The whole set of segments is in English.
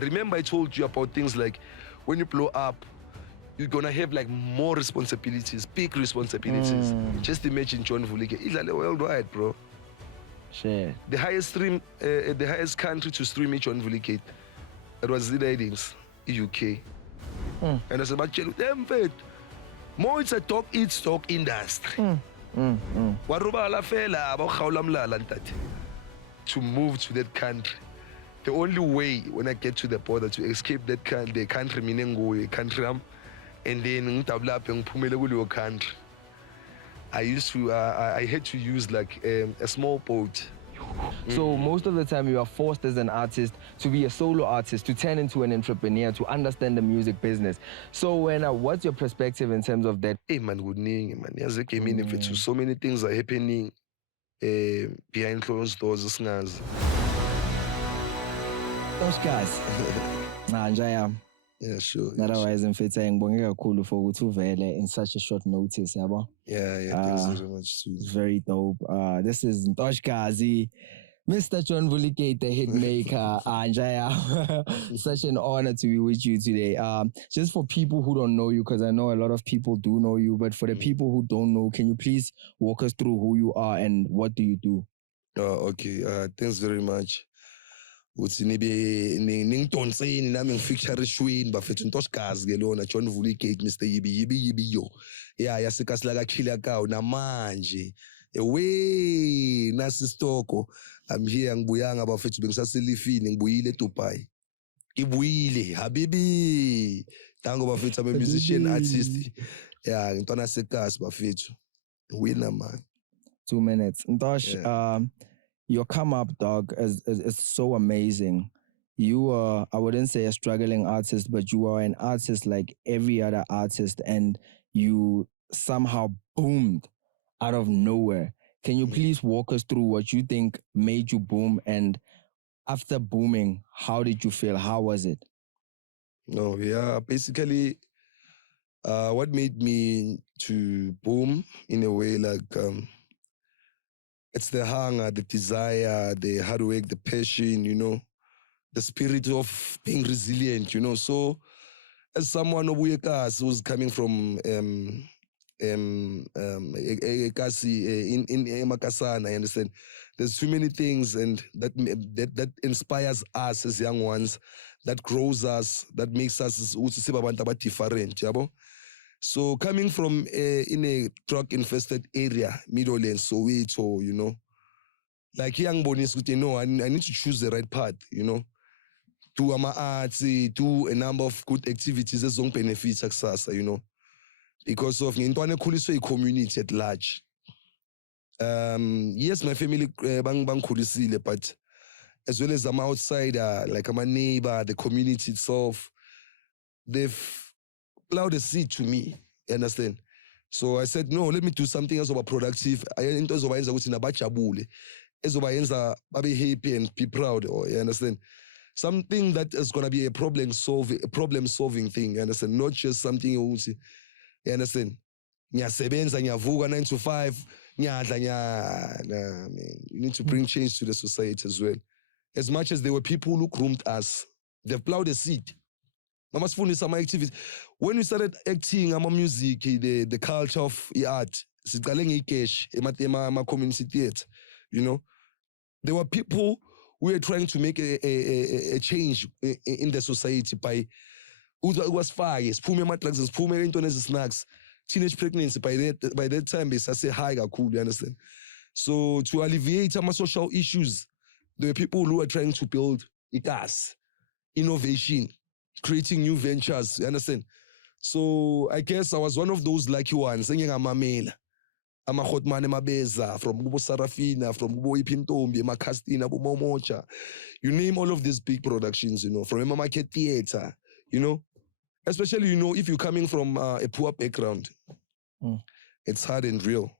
remember I told you about things like when you blow up, you're gonna have like more responsibilities, big responsibilities. Just imagine JohnVuliGate. It's like worldwide, bro. Share. The highest country to stream JohnVuliGate. It was the Netherlands, UK. And I said, but them fit. More it's a dog eats dog industry. Warubala fela about to move to that country. The only way when I get to the border to escape that the country, meaning go country, and then country. I had to use like a small boat. So most of the time you are forced as an artist to be a solo artist, to turn into an entrepreneur, to understand the music business. So what's your perspective in terms of that? Hey man, good evening, man. Yes, okay, mean if so many things are happening behind closed doors, Ntosh Gaz. Njaya. Yeah, sure. Otherwise, in fact, I'm going cool for in such a short notice, yabo. Yeah, thanks very much too. It's very dope. This is Ntosh Gaz, Mr JohnVuliGate, the hitmaker. Njaya, such an honor to be with you today. Just for people who don't know you, because I know a lot of people do know you, but for the people who don't know, can you please walk us through who you are and what do you do? Okay. Thanks very much. Uthi ningidonseni nami ngifeature eshwini bafethu Ntosh Gaz ke lona JohnVuliGate Mr Yibi yo yeah yasekasila kakhila kawo namanje we nasi stoko I'm here ngibuyanga bafethu bengisaselifini ngibuyile eDubai ibuyile habibi tango bafethu I'm a musician artist yeah ngintwana sekas bafethu winner man 2 minutes Ntosh. Your come up, dog, is so amazing. You are, I wouldn't say a struggling artist, but you are an artist like every other artist, and you somehow boomed out of nowhere. Can you please walk us through what you think made you boom, and after booming, how did you feel? How was it? No, yeah, basically, what made me to boom in a way like, it's the hunger, the desire, the hard work, the passion, you know, the spirit of being resilient, you know. So, as someone who's coming from Kasi in Makasana, I understand. There's too many things, and that inspires us as young ones, that grows us, that makes us different, yabo. So coming from in a drug-infested area, Midlands, Soweto, you know, like young bonis, you know, I need to choose the right path, you know, do my arts, do a number of good activities as long benefits success, you know, because of the community at large. Yes, my family bang kulisile, but as well as I'm outsider, like I'm a neighbor, the community itself, they've plowed a seed to me, you understand? So I said, no, let me do something else about productive. Into ezobayenza ukuthi nabajabule, ezobayenza babe happy and be proud, you understand? Something that is gonna be a problem solving thing, you understand? Not just something you understand? Ngiyasebenza, ngiyavuka 9 to 5, ngiyadla man. You need to bring change to the society as well. As much as there were people who groomed us, they've plowed a seed. Some activities. When we started acting, music, the culture of the art, community theater, you know, there were people who were trying to make a change in the society by was fires, drugs, snacks, teenage pregnancy. By that time, they say high, cool, you understand? So to alleviate some social issues, there were people who were trying to build gas, innovation, creating new ventures, you understand? So I guess I was one of those lucky ones. I'm a hot man mabeza from Bubo Sarafina, from Bubo Ipintombi, Makastina, Bubo Mocha. You name all of these big productions, you know, from a market theater, you know. Especially, you know, if you're coming from a poor background, it's hard and real.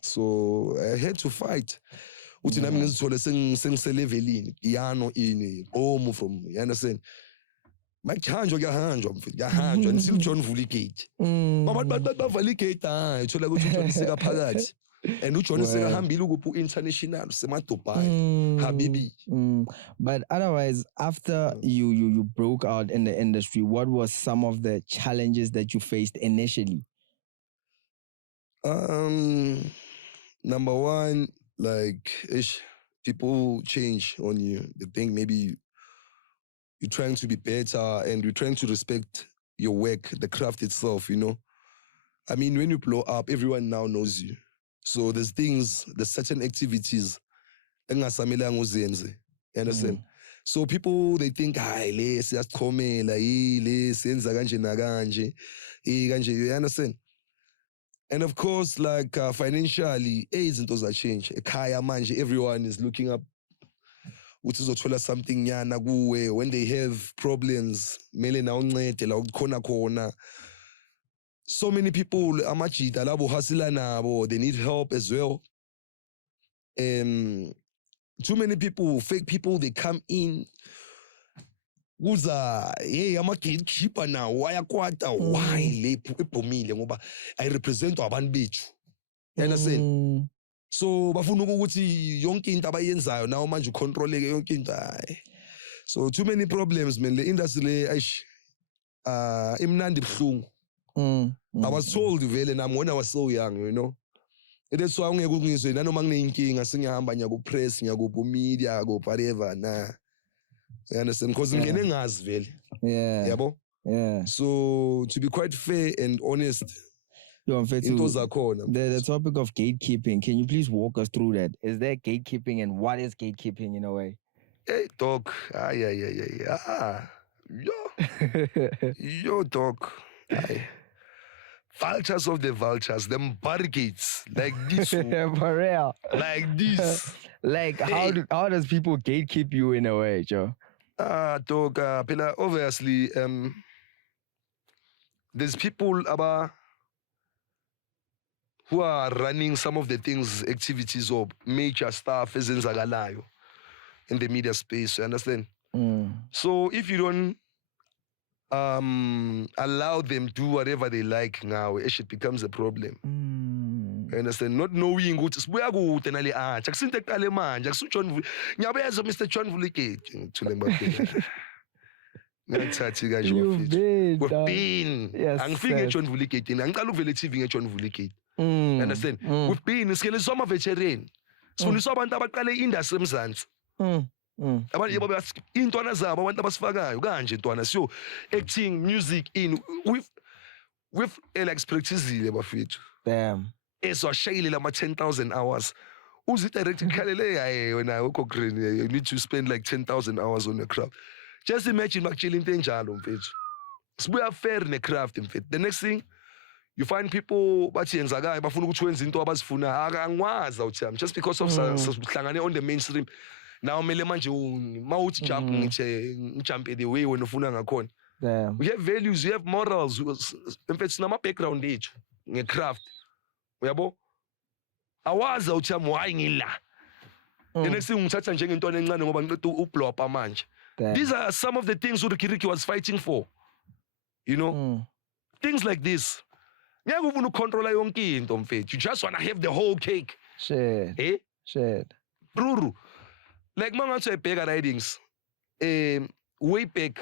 So I had to fight. Uthi nami ngizithole sengiselevelini piano ini omu from, you understand? Makuhanjwa kuyahanjwa until JohnVuliGate. Babantu baVuliGate uthola ukuthi ujoniseka phakathi. And uJohn sekahambile ukuphi international sema-Dubai, Habibi. But otherwise, after you broke out in the industry, what was some of the challenges that you faced initially? Number one, like people change on you. They think maybe you're trying to be better and you're trying to respect your work, the craft itself, you know. I mean, when you blow up, everyone now knows you. So there's certain activities. You understand? So people, they think, you understand? And of course, like financially, izinto change. Ekhaya manje, everyone is looking up ukuthi something nyana kuwe. When they have problems, mele na uncede la ukhona khona. So many people, amajita labo hasila nabo, they need help as well. Too many people, fake people, they come in. Kuza, hey, I'm a gatekeeper now. Why le epomile ngoba I represent abantu bethu. You understand? So bafuna ukuthi yonke into abayenzayo now manje ucontroleke yonke into. So too many problems man. The industry le imnandi buhlungu. I was told vele nami when I was so young, you know. That's why ungeke ungizwe nanoma nginenkinga sengihamba ngiyakupress ngiyakumedia whatever na. You understand? Because ngene ngazi vele. Yeah. Yabo? Yeah. So to be quite fair and honest, the topic of gatekeeping, can you please walk us through that? Is there gatekeeping and what is gatekeeping in a way? Hey, dog. Yeah. Yo, dog. Vultures of the vultures, them barricades, like this. For real. Like this. Like, how does people gatekeep you in a way, Joe? Dog, obviously, there's people who are running some of the things, activities or major stuff as in the media space, you understand? So if you don't allow them do whatever they like now, it becomes a problem. You understand? Not knowing what is where go to Nali Jackson Aleman, Jackson John Mr JohnVuliGate to them. You've been. Yes, I'm thinking JohnVuliGate and I'm TV JohnVuliGate. Understand? We've been is some of a terrain. So we saw abantu abaqale industry emzansi. Abantu yebo intwana zabo abantu abasifakayo kanje intwana so acting music in with expertise bafethu. Damn. Eswashayile lama 10,000 hours. Uzi direct khalele yaye wena ukho green you need to spend like 10,000 hours on a craft. Just imagine bakutshela into enjalo mfethu. Sibuya fair ne craft mfethu. The next thing you find people bathi yenzakayo bafuna ukuthi wenze into abazifuna akangwaza uthi just because of sihlangane on the mainstream. Now mele manje mawuthi jump ngithe jump the way wena ufuna ngakhona. Damn. We have values, we have morals. In fact sinama background ethu ngecraft. Uyabo? Awaza uthi why ngila. The next thing ngithatha njengentwana encane ngoba ngiqeda ublow up manje. These are some of the things Kiriki was fighting for. You know? Things like this. Ngeke ufuna ukontrola yonke into mfethu. You just want to have the whole cake. Shit. Eh? Shit. Bruru. Like mangathi ebheka writings way back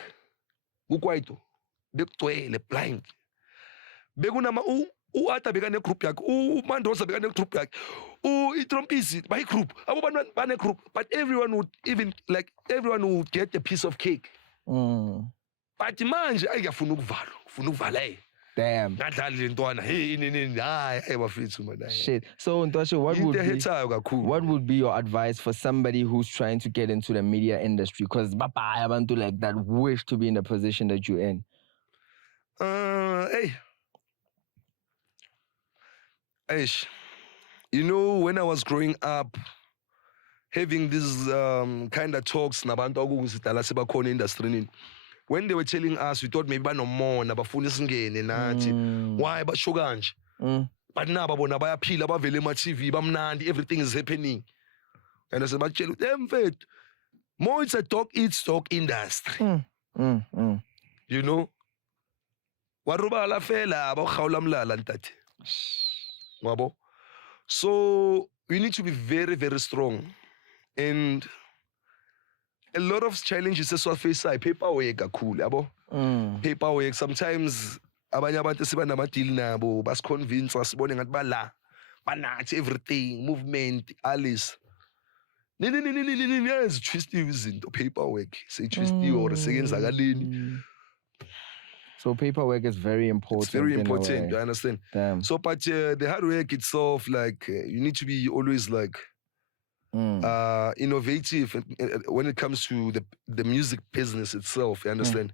ukwaito bekugcwele blind bekunama uAta bekane group yakhe uMandoza bekane group yakhe iTrompisi by group abo bantu bane group but everyone would get a piece of cake. But manje ayafuna ukuvala Damn. Shit. So Ntosho, what would be your advice for somebody who's trying to get into the media industry? Because I want to like that wish to be in the position that you're in. You know, when I was growing up, having these kind of talks nabantu industry. When they were telling us, we thought maybe banomona bafuna isingene nathi. Why basho kanje? But now babona bayaphila bavele ema TV bamnandi, everything is happening. And I said batshela them mfethu. More it's a talk eats talk industry. You know? Warubala fela abawukhawula mlala ntate. Wabo? So we need to be very, very strong. And a lot of challenges face paperwork kakhulu yabo. Paperwork sometimes abanye abantu sibanama-deal nabo basiconvince asibone ngathi banathi everything movement alice yazitwistiwe izinto paperwork seyitwistiwe or sekenzakaleni. So paperwork is very important. It's very important, you understand? Damn. So, but the hard work itself, like you need to be always like innovative when it comes to the music business itself, you understand?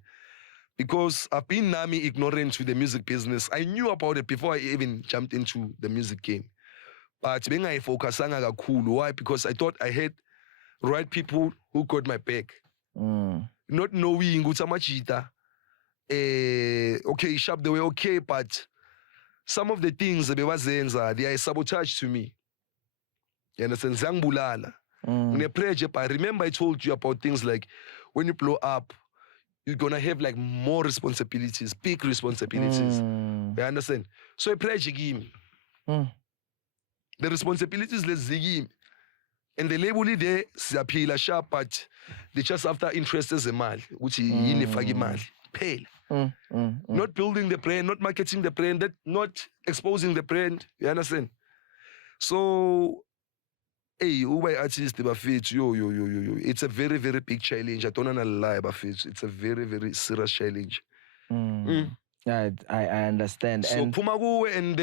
Because I've been ignorant to the music business. I knew about it before I even jumped into the music game. But when I focus on cool, why? Because I thought I had right people who got my back. Not knowing what's a machita. Okay, sharp, they were okay, but some of the things they are a sabotage to me. You understand? Zangbulala. I remember I told you about things like when you blow up, you're gonna have like more responsibilities, big responsibilities. You understand? So I pledge game. The responsibilities let's game. And the label there, siyapila sharp, but they just after interest as a mal, which is yini mal. Pale. Not building the brand, not marketing the brand, not exposing the brand. You understand? So, hey, Ubai artist, it's a very, very big challenge. I don't want to lie about it. It's a very, very serious challenge. Yeah, I understand. So, Pumagu and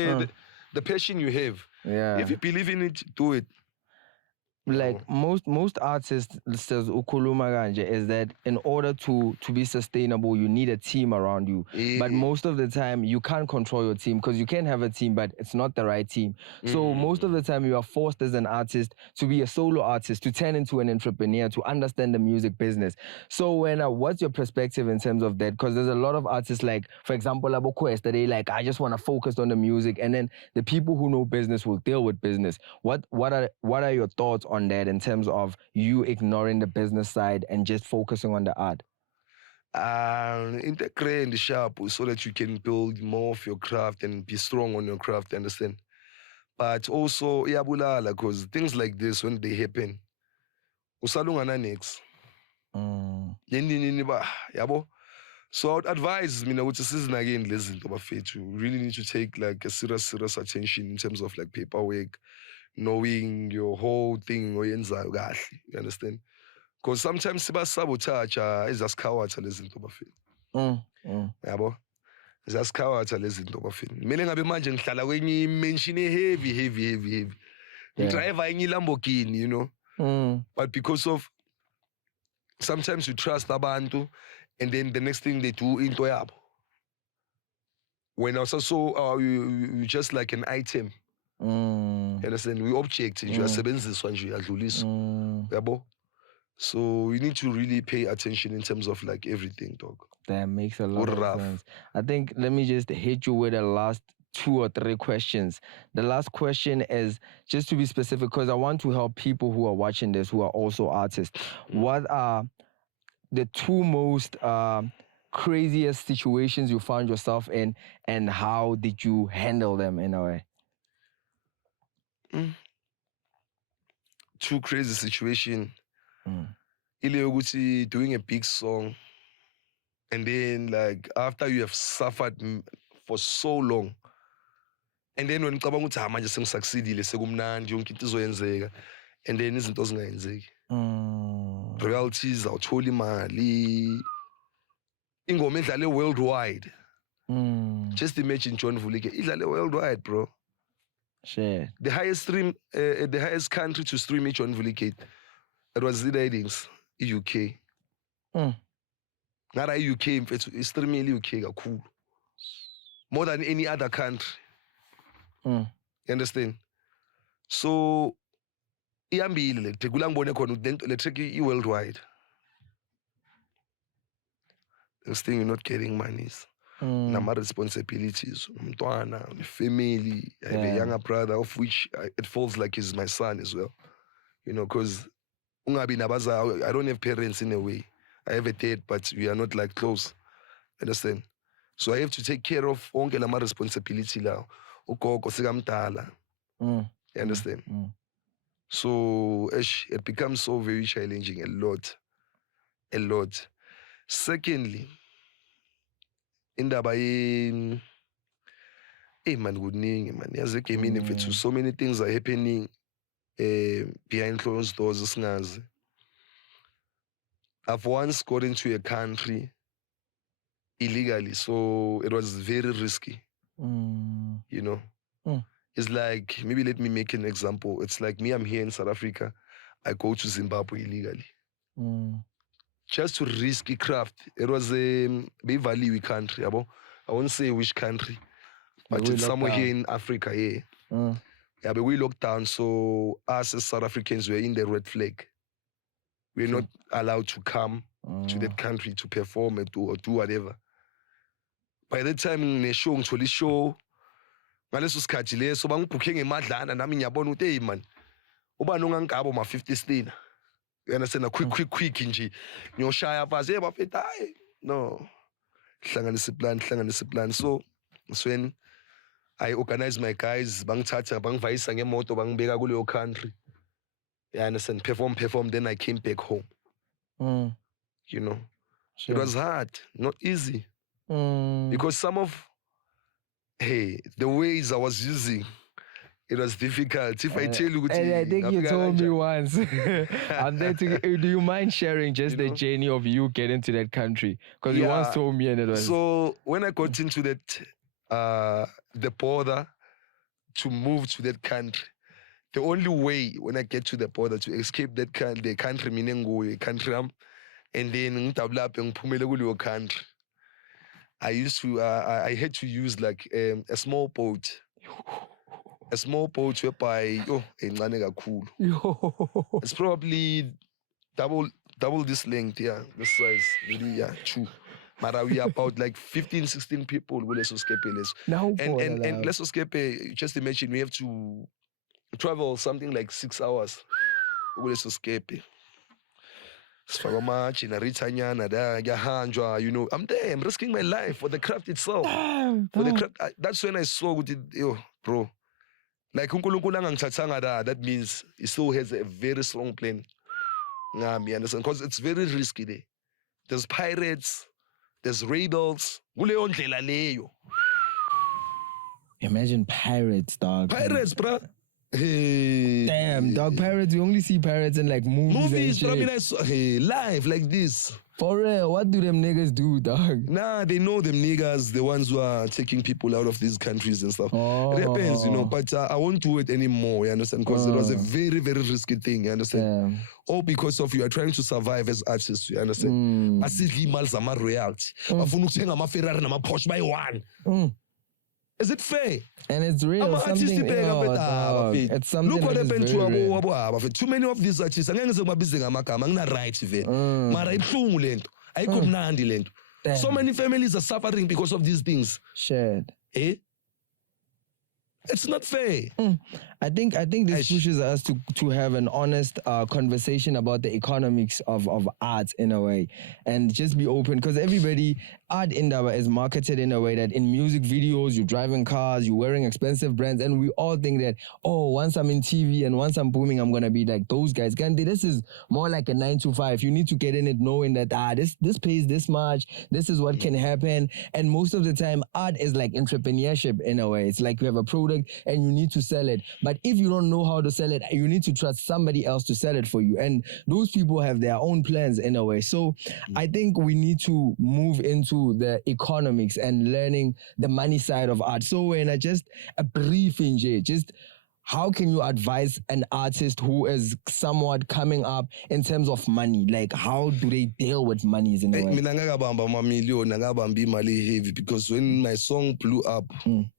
the passion you have. Yeah. If you believe in it, do it. Like most artists says ukuluma kanje is that in order to be sustainable you need a team around you. But most of the time you can't control your team because you can have a team but it's not the right team. So most of the time you are forced as an artist to be a solo artist, to turn into an entrepreneur, to understand the music business. So what's your perspective in terms of that? Because there's a lot of artists, like for example Labo Quest, that they like, I just want to focus on the music, and then the people who know business will deal with business. What are your thoughts on that in terms of you ignoring the business side and just focusing on the art? Integrate sharp so that you can build more of your craft and be strong on your craft, understand? But also, yabulala, because things like this, when they happen, usalungana next. Yabo. So I would advise, which is again, you really need to take like a serious attention in terms of like paperwork, knowing your whole thing, you understand? Because sometimes siba sabotage ezasikhawathi lezi zinto bafethu. Yabo? Ezasikhawathi lezi zinto bafethu. Kumele ngabe manje ngihlala kwenye mansion heavy. Driver enye Lamborghini, you know? But because of sometimes you trust abantu and then the next thing they do into yabo. When also you just like an item. You understand? We object, you are sebenziswa nje uyadluliswa. Yabo? So you need to really pay attention in terms of like everything, dog. That makes a lot of sense. I think let me just hit you with the last 2 or 3 questions. The last question is just to be specific, because I want to help people who are watching this who are also artists. What are the 2 most craziest situations you found yourself in, and how did you handle them in a way? 2 crazy situation. Ile ukuthi doing a big song and then like after you have suffered for so long and then when ngicabanga ukuthi manje sengisaccedile sekumnandi yonke into izoyenzeka and then izinto zingayenzeki. Royalties awuthola imali. Ingoma edlale worldwide. Just imagine JohnVuliGate idlale worldwide, bro. Shit. The highest country to stream JohnVuliGate. It was the ratings, UK. Not a UK, it's streaming UK kakhulu. More than any other country. You understand? So, ihambile kula ngibone khona le track worldwide. Next thing you're not getting monies. Nama responsibilities, umntwana, family, I have a younger brother of which it feels like he's my son as well. You know, because I don't have parents in a way. I have a dad, but we are not like close. Understand? So I have to take care of onke lama responsibility now. Ugogo sikamdala. You understand? So it becomes so very challenging, a lot. Secondly, indaba man kuningi man. Yazi game mfethu, so many things are happening behind closed doors esingazi. I've once got into a country illegally, so it was very risky. You know? It's like, maybe let me make an example. It's like me, I'm here in South Africa. I go to Zimbabwe illegally. Just to risk a craft. It was a Valley country. I won't say which country, but it's somewhere here in Africa, yeah. Yeah, but we locked down, so us as South Africans were in the red flag. We're not allowed to come to that country to perform or do whatever. By the time the show, ngaleso sikhathi leso bangibhukhe ngemadlana nami ngiyabona ukuthi hey man uba nongangabo ma 50 stina yena sena quick nje ngiyoshaya phansi bafethu hayi no hlanganisa plan so when I organize my guys bangithatha bangivayisa ngemoto bangibeka kuleyo country you understand perform then I came back home you know sure. It was hard, not easy because some of the ways I was using, it was difficult. If I tell you, and I think you told me once. I'm there to. Do you mind sharing just the journey of you getting to that country? Because you once told me, and it was. So when I got into that, the border to move to that country, the only way when I get to the border to escape that the country, meaning country, and then ngiphumelele country. I had to use like a small boat. A small boat whereby, it's probably double this length, this size, really, true. But we are about like 15, 16 people with Let's Escape. And Let's Escape, just imagine we have to travel something like 6 hours with Let's Escape. I'm there, I'm risking my life for the craft itself. For the craft, that's when I saw it, bro. Like that means it still has a very strong plan. You understand? Because it's very risky there. There's pirates, there's rebels. Imagine pirates, dog. Pirates, bro. Hey. Damn, dog, pirates, you only see pirates in like movies bro, live like this. For real, what do them niggas do, dog? Nah, they know them niggas, the ones who are taking people out of these countries and stuff. It happens, but I won't do it anymore, you understand? Because it was a very, very risky thing, you understand? All because of you are trying to survive as artists, you understand? I see emails are my reality. I Ferrari and Porsche by one. Is it fair? And it's real. It's something, it's something. Look what happened to our too many of these artists. I'm not right. So many families are suffering because of these things. Shared. It's not fair. I think this pushes us to have an honest conversation about the economics of art in a way, and just be open, because art in Daba is marketed in a way that in music videos you're driving cars, you're wearing expensive brands, and we all think that, oh, once I'm in TV and once I'm booming, I'm gonna be like those guys. Gandhi, this is more like a 9 to 5. You need to get in it knowing that this pays this much, this is what can happen. And most of the time art is like entrepreneurship in a way. It's like you have a product and you need to sell it. But if you don't know how to sell it, you need to trust somebody else to sell it for you. And those people have their own plans in a way. So I think we need to move into the economics and learning the money side of art. So when just a briefing, just how can you advise an artist who is somewhat coming up in terms of money? Like, how do they deal with money in a way? Heavy, because when my song blew up,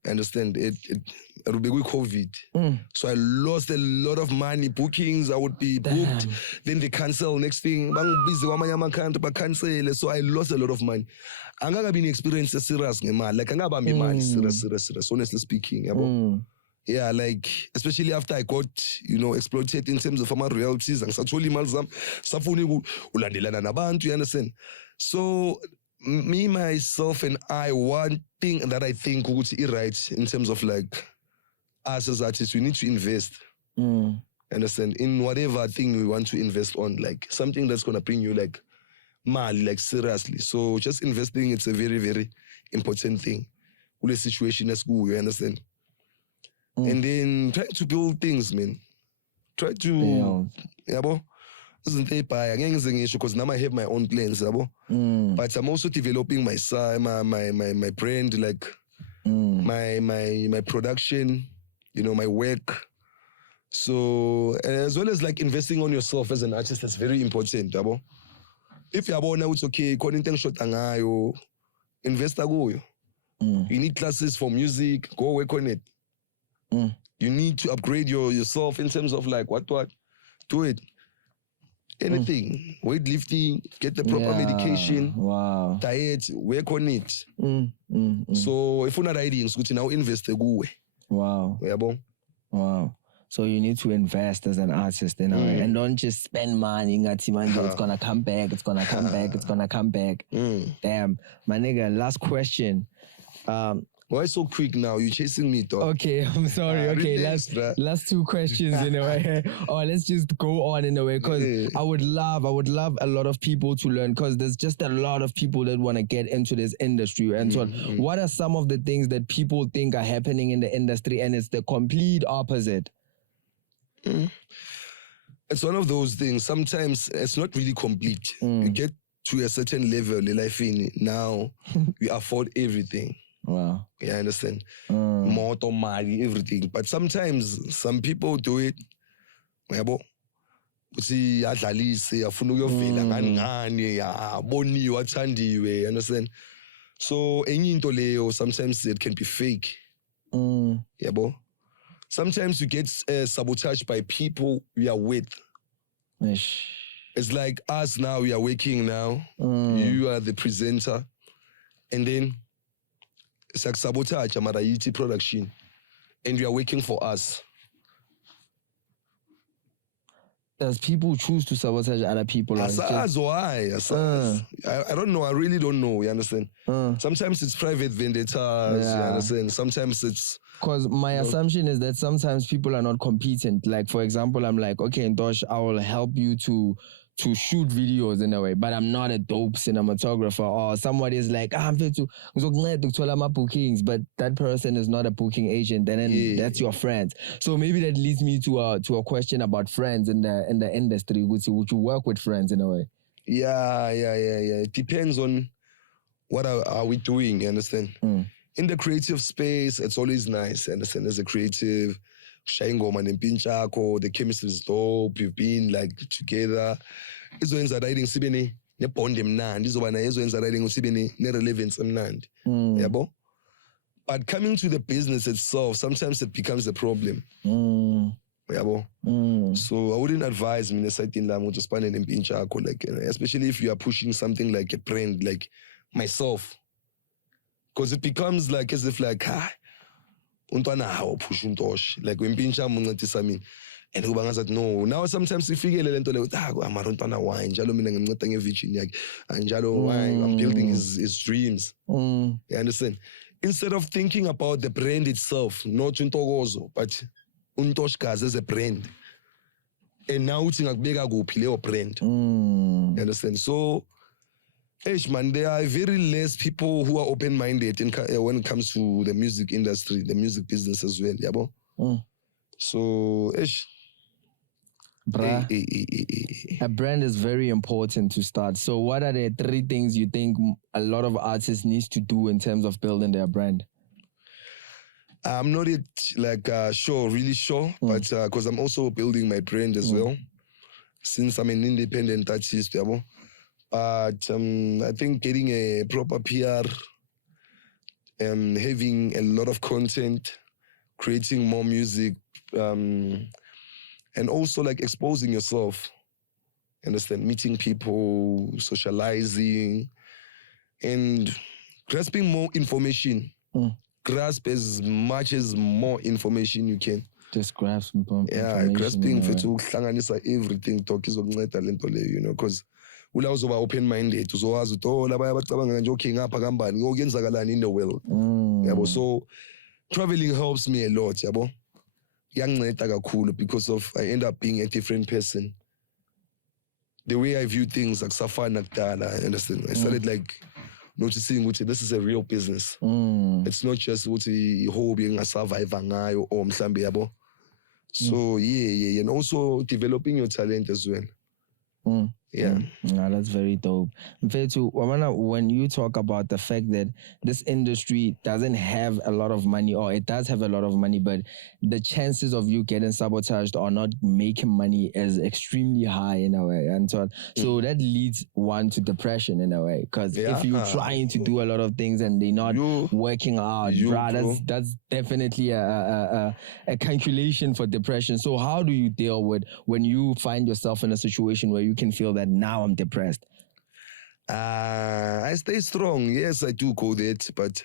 understand, it will be with COVID. So I lost a lot of money. Bookings, I would be booked. Then they cancel. Next thing, cancel. So I lost a lot of money. I'm not been experienced serious, like I'm not money serious, honestly speaking. Yeah, like, especially after I got, exploited in terms of my royalties and satoli malzam, safuni ulandelana nabantu, you understand? So, me, myself, and I, one thing that I think is right in terms of like us as artists, we need to invest. Understand? In whatever thing we want to invest on, like something that's gonna bring you like mali, like seriously. So just investing, it's a very, very important thing. With the situation as good, you understand? And then try to build things, man. Try to, because now I have my own plans, but I'm also developing my brand, like my production, my work. So as well as like investing on yourself as an artist, that's very important, If you're now it's okay, invest go. You need classes for music, go work on it. You need to upgrade yourself in terms of like what, do it. Anything, weightlifting, get the proper medication, diet, work on it. So if you're not riding, it's good to now invest go. Wow. So you need to invest as an artist, and don't just spend money. It's gonna come back. It's gonna come back. It's gonna come back. Damn, my nigga. Last question. Why so quick now? You chasing me, dog? Okay, I'm sorry. Okay, last two questions in a way. Or let's just go on in a way, because I would love a lot of people to learn, because there's just a lot of people that want to get into this industry. And so what are some of the things that people think are happening in the industry and it's the complete opposite? It's one of those things. Sometimes it's not really complete. You get to a certain level in life, now you afford everything. Wow. Yeah, I understand. Motor, money, everything. But sometimes some people do it. See, understand? So sometimes it can be fake. Sometimes you get sabotaged by people we are with. It's like us now, we are working now. You are the presenter. And then it's like sabotage, Amarayiti production. And you are working for us. Does people choose to sabotage other people? Why? I don't know. I really don't know. You understand? Sometimes it's private vendettas. You understand? Sometimes it's... Because my assumption is that sometimes people are not competent. Like, for example, I'm like, okay, Ntosh, I will help you to shoot videos in a way, but I'm not a dope cinematographer. Or somebody is like, I'm fit to my bookings, but that person is not a booking agent, and then that's your friends. So maybe that leads me to a question about friends in the industry. Would you work with friends in a way? Yeah. It depends on what are we doing, you understand? In the creative space, it's always nice, you understand? As a creative, the chemistry is dope, you've been like together. Izoenza writing sibene ne bond emnandi, izobana izoenza writing sibene ne relevance emnandi. Yabo? But coming to the business itself, sometimes it becomes a problem. Yabo? So I wouldn't advise me to spend in pinchako, like, especially if you are pushing something like a brand, like myself. Because it becomes like as if like, untwana how push Ntosh, like when pincha mungathisa mina, and ubanga said no. Now sometimes we figure le nto le amara untwana why njalo mina nginceda ngevision yakhe, njalo why I'm building his dreams. You understand? Instead of thinking about the brand itself, not Ntokozo, but Ntosh Gaz as a brand. And now uthi ngakubeka kuphi leyo brand. You understand? So man, there are very less people who are open-minded when it comes to the music industry, the music business as well, yabo? So, a brand is very important to start. So what are the 3 things you think a lot of artists need to do in terms of building their brand? I'm not really sure, but because I'm also building my brand as well, since I'm an independent artist, yabo? But I think getting a proper PR, having a lot of content, creating more music, and also like exposing yourself, understand, meeting people, socializing, and grasping more information. Grasp as much as more information you can. Just grasp information. Yeah, grasping everything, talk is because ula uzoba open-minded, uzowazi ukuthi laba abacabanga nje okay ngapha kambani ngokuyenzakalani in the world. Yabo, so traveling helps me a lot, yabo. yanginceda kakhulu because of I end up being a different person. The way I view things, akusafani nakudala, I understand. I started like noticing ukuthi this is a real business. It's not just ukuthi hobby engasurvive ngayo or mhlambe yabo. So yeah, and also developing your talent as well. Yeah. No, that's very dope. Mfethu, Wamana, when you talk about the fact that this industry doesn't have a lot of money, or it does have a lot of money, but the chances of you getting sabotaged or not making money is extremely high in a way. And so that leads one to depression in a way. Because if you're trying to do a lot of things and they're not working out, that's definitely a calculation for depression. So how do you deal with when you find yourself in a situation where you can feel that now I'm depressed? I stay strong. Yes, I do go that, but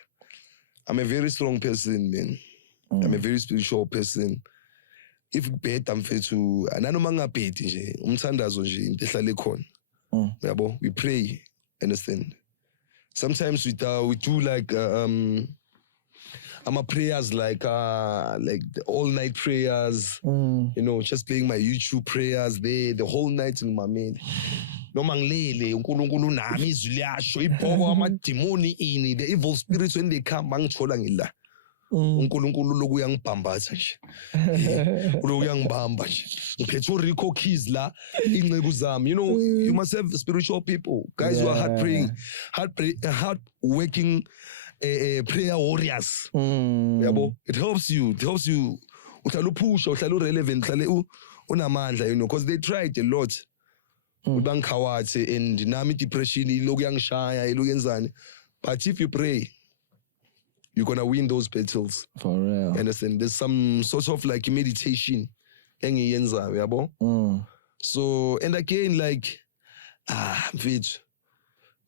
I'm a very strong person, man. I'm a very spiritual person. If bet I'm fair to ananoma ngabhethi nje umthandazo nje into ehlale khona. Yabo, we pray, understand? Sometimes we do like prayers like the all night prayers, you know, just playing my YouTube prayers there the whole night in my mind. Noma ngilele uNkulunkulu nami izwi liyasho ibhoko amademoni ini, the evil spirits when they come bangithola ngila. uNkulunkulu loku uyangibhambatha nje. Loku uyangibamba nje. Ngiphethe uRico Keys la inceku zami. You know, you must have spiritual people, guys who are hard working prayer warriors. Yabo, it helps you. Uhlala uphusha, uhlala urelevant, uhlala unamandla, you know, because they tried a lot. Ubangikhawathe and nami depression iloku yangishaya, iloku yenzani. But if you pray, you're gonna win those battles. For real. You understand? There's some sort of like meditation. Yabo. So, and again, like, mfethu.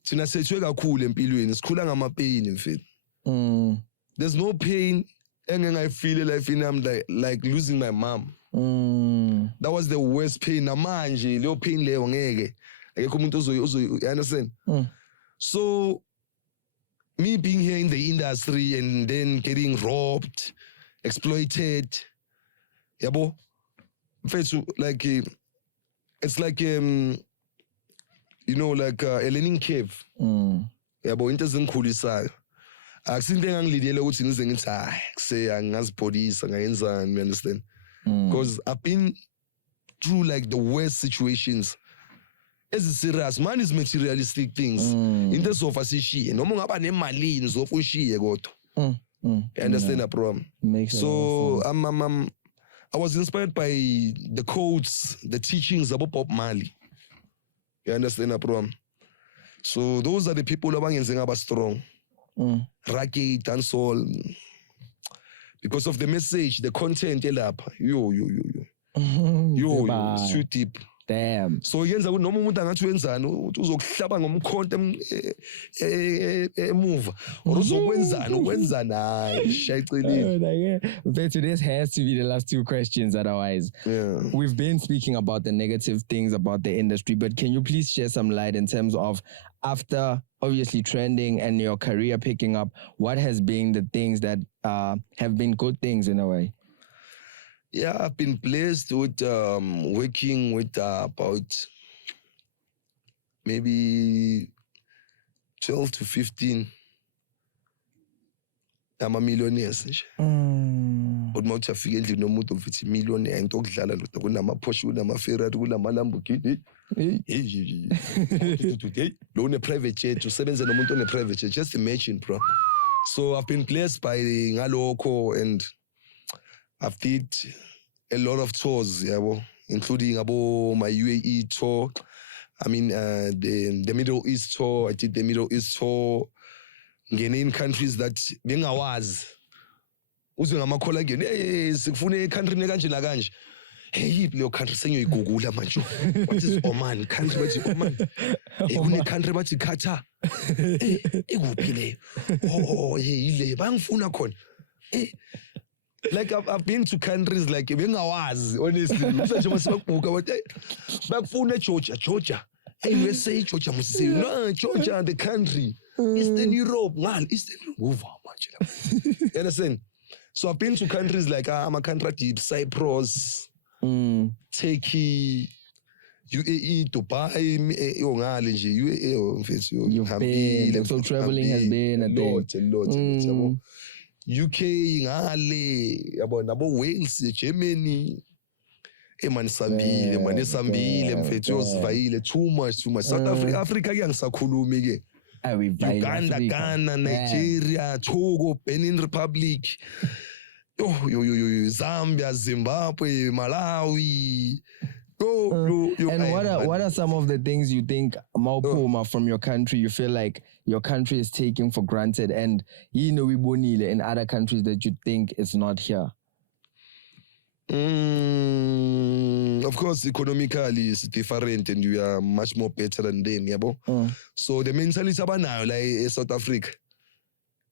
Thina sethwe kakhulu empilweni, sikhula ngamapain mfethu. There's no pain I feel life in I'm like losing my mom. That was the worst pain. Namanje, leyo pain leyo ngeke. Akekho umuntu you understand? So me being here in the industry and then getting robbed, exploited, yabo, mfethu, like it's like you know, like a learning curve. Yabo, into ezingikhulisayo. Akusinto engangilidele ukuthi ngize ngithi say angazipholisa ngayenzani, you understand? Because I've been through like the worst situations. As serious, man is materialistic things. Into sofa sishiye noma ungaba nemalini zofa ushiye kodwa. You understand that problem? So I was inspired by the quotes, the teachings about Bob Marley. You understand that problem? So those are the people abangenze ngaba strong. Rugged and soul. Because of the message, the content elapha. Yo, it's too deep. Damn. So yenza ukuthi noma umuntu angathi wenzani uzokuhlaba ngomkhonto emuva or uzokwenzani ukwenzani hayi shayicelile. Beto, this has to be the last two questions otherwise. We've been speaking about the negative things about the industry, but can you please share some light in terms of after obviously trending and your career picking up, what has been the things that have been good things in a way? Yeah, I've been blessed with working with about maybe 12 to 15 ama-millionaires nje. But mawuthi afike endlini nomuntu mfithi millionaire into okudlala lo kunama-Porsche, kunama-Ferrari, kunama-Lamborghini. Lo une-private jet, usebenze nomuntu one-private jet. Just imagine, bro. So I've been blessed by ngalokho, and I've did a lot of tours, including my UAE tour. I mean, the Middle East tour. I did the Middle East tour. In countries that bengawazi. Uze ngamakhola again. Hey, sikufune country nekanje nakanje. Hey, yiphi leyo country sengiyoyigugula manje. What is Oman? Country bathi Oman. Kune country bathi Qatar. Ikuphi leyo? Oh, yile bangifuna khona. Like I've been to countries like bengawazi, honestly. Usanje masibabhuka bathi bakufuna Georgia. Hey, USA Georgia must say no, Georgia the country. Eastern Europe, man, Eastern Europe. You understand? So I've been to countries like Amakandra Deep, Cyprus, Turkey, UAE, Dubai, UAE, You've been, so traveling has been a lot. UK, ngale, nabo Wales, Germany. Sambile, mfethu yosivayile, too much. South Africa kuyangisakhulumi ke. Uganda, Ghana, Nigeria, Togo, Benin Republic, Zambia, Zimbabwe, Malawi. And what are some of the things you think Maupoma from your country you feel like your country is taking for granted, and in other countries that you think is not here? Of course, economically it's different and we are much more better than them, yabo. So the mentality abanayo like South Africa,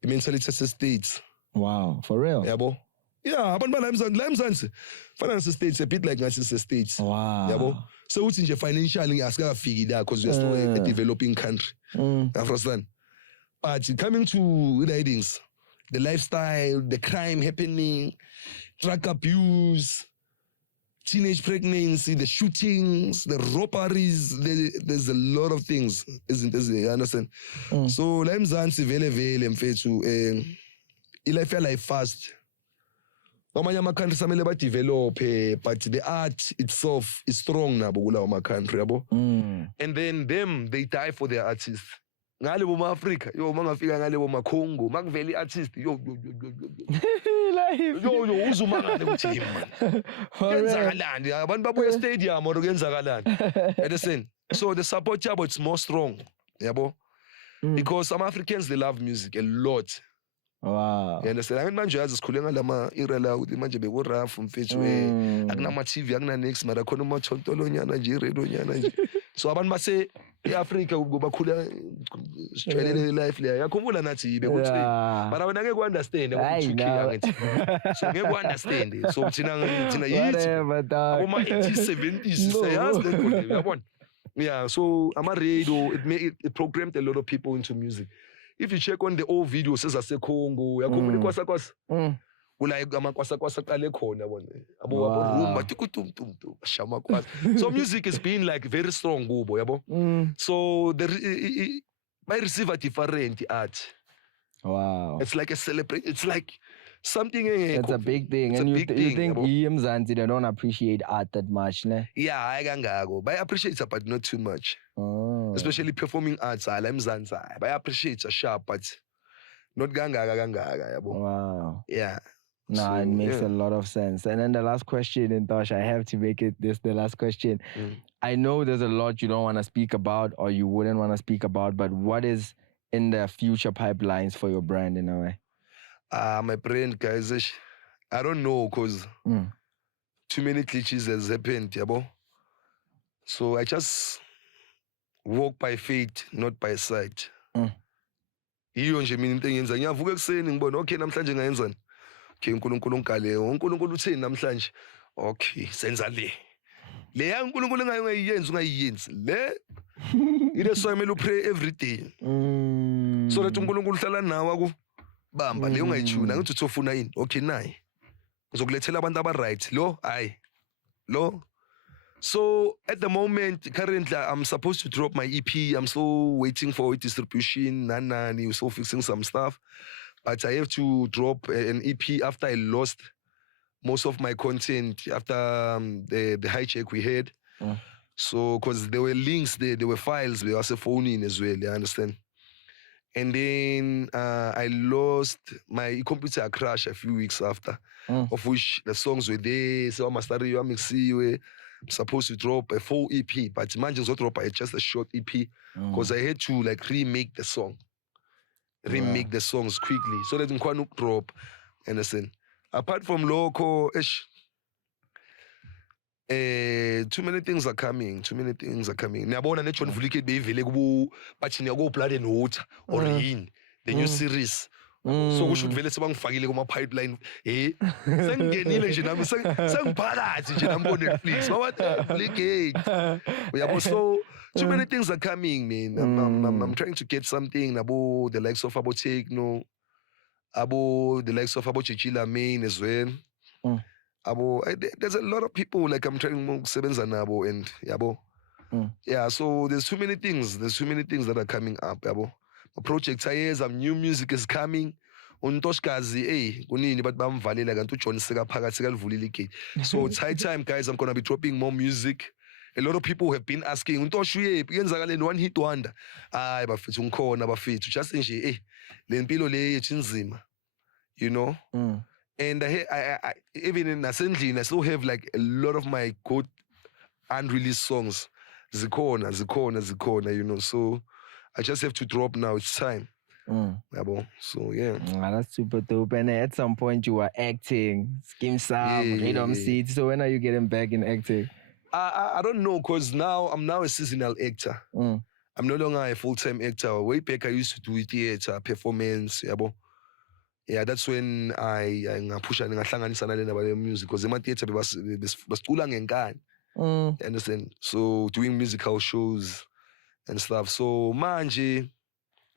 the mentality as the States. Wow, for real? Yabo. Yeah, abantu lamzansi. Finance States a bit like us the States. Wow. Yabo. So it's in financially askafiki there because we are still a developing country. Understand? But coming to ridings, the lifestyle, the crime happening, drug abuse, teenage pregnancy, the shootings, the robberies, there's a lot of things, isn't there? You understand? So, la mzansi vele mfethu, life life fast. Amanye ama-countries amele ba-develop, but the art itself is strong nabo kulawo ama-country, yabo. And then they die for their artists. Ngale boma-Afrika, mangafika ngale boma-Congo, makuvele i-artist, uzumangale ukuthi yimi man. Kuyenzakalani? Abantu babuya stadium or kuyenzakalani? Understand? So the support yabo it's more strong, yabo. Because some Africans they love music a lot. Wow. You understand? I mean, manje yazi sikhule ngalama era la ukuthi manje bekuraf mfethu akunama TV akuna next mara khona umathontolonyana nje iredonyana nje. So abantu base eAfrica bakhula sijwayelele life leya. Yakhumbula nathi bekuthi mara wena ngeke understand ukuthi ngathi. So ngeke understand. So thina yithi aboma 80s 70s sayazi le nto yabona. Yeah, so ama-radio, it programmed a lot of people into music. If you check on the old videos, Congo, yakhumbula kwasa. Like amakwasa qale khona bona. Abo rumba tukutumtum shama kwasa. So music is being like very strong kubo, yabo. So I receive a different art. Wow. It's like a celebration. It's like something. It's a big thing. It's and you think Mzansi they don't appreciate art that much, ne? Yeah, I appreciate it, but not too much. Especially performing arts, I appreciate it sharp, but not ganga. Wow. Yeah. No, it makes a lot of sense. And then the last question, Ntosh, I have to make it the last question. I know there's a lot you don't want to speak about or you wouldn't want to speak about, but what is in the future pipelines for your brand in a way? My brand, guys, I don't know because too many glitches has happened, yabo. So I just walk by faith, not by sight. Iyo nje mina into engenza ngiyavuka ekseni ngibona okay namhlanje ngayenzani. Okay uNkulunkulu ongale, uNkulunkulu utheni namhlanje? Okay, senza le. Le ya uNkulunkulu ungayiyenzi le. Ile so kumele pray every day. So that uNkulunkulu uhlala nawe akubamba le ungayijuna ngithi uthofuna yini? Okay nayi. Ngizokulethela abantu aba right. Lo. So at the moment, currently, I'm supposed to drop my EP. I'm still waiting for distribution. We're still fixing some stuff. But I have to drop an EP after I lost most of my content after the hijack we had. So, because there were links there were files, there was a phone in as well, you understand? And then I lost my computer crashed a few weeks after, of which the songs were there. So I'm supposed to drop a full EP, but imagine so drop just a short EP because I had to like remake the songs quickly so that I can drop. Understand? Apart from local, too many things are coming. Niyabona neJohnVuliGate beyivele kubo bathi niyago Blood and Water or yini the new series. So kusho vele sebangifakile kuma pipeline sengingenile nje nami sengiphakathi nje nami Netflix VuliGate uyabo. So too many things are coming, man. I'm trying to get something about the likes of Techno, the likes of Chichila Main as well. There's a lot of people like I'm trying to sebenza nabo and yabo. Yeah, so there's too many things. There's too many things that are coming up, yabo. Projects are new music is coming. Ntosh Gaz, kunini but bamvalela kanti uJohn phakathi kaLvuliligate. So it's high time, guys. I'm gonna be dropping more music. A lot of people have been asking, Ntosh uyenzakaleni one hit wonder. Hayi bafethu ngikhona bafethu. Just nje le mpilo le yethu inzima. You know? And I even in Asendlini, I still have like a lot of my good unreleased songs. Zikhona, you know. So I just have to drop now. It's time. So yeah. That's super dope. And at some point you were acting, Skim Sam, Rhythm Seed. So when are you getting back in acting? I don't know, because now I'm a seasonal actor. I'm no longer a full-time actor. Way back I used to do theater, performance, yeah, that's when I push and ngahlanganisa nalena about the music, because ema theater basicula ngenkani. You understand? So doing musical shows and stuff. So manje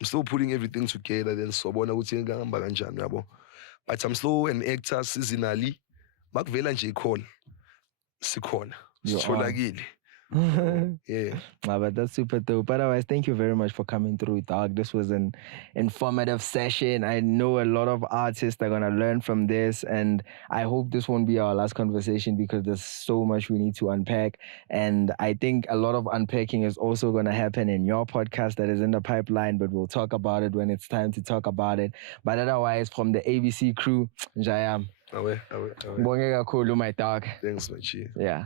I'm still putting everything together, then sobona ukuthi ngihamba kanjani, yabo. But I'm still an actor seasonally. Makuvela nje ikhona. Sikhona. Sitholakile. Yeah. But that's super dope. But otherwise, thank you very much for coming through, dog. This was an informative session. I know a lot of artists are going to learn from this, and I hope this won't be our last conversation, because there's so much we need to unpack. And I think a lot of unpacking is also going to happen in your podcast that is in the pipeline, but we'll talk about it when it's time to talk about it. But otherwise, from the ABC crew, Njayam. Awe. Bonge kakhulu, my dog. Thanks, my chief. Yeah.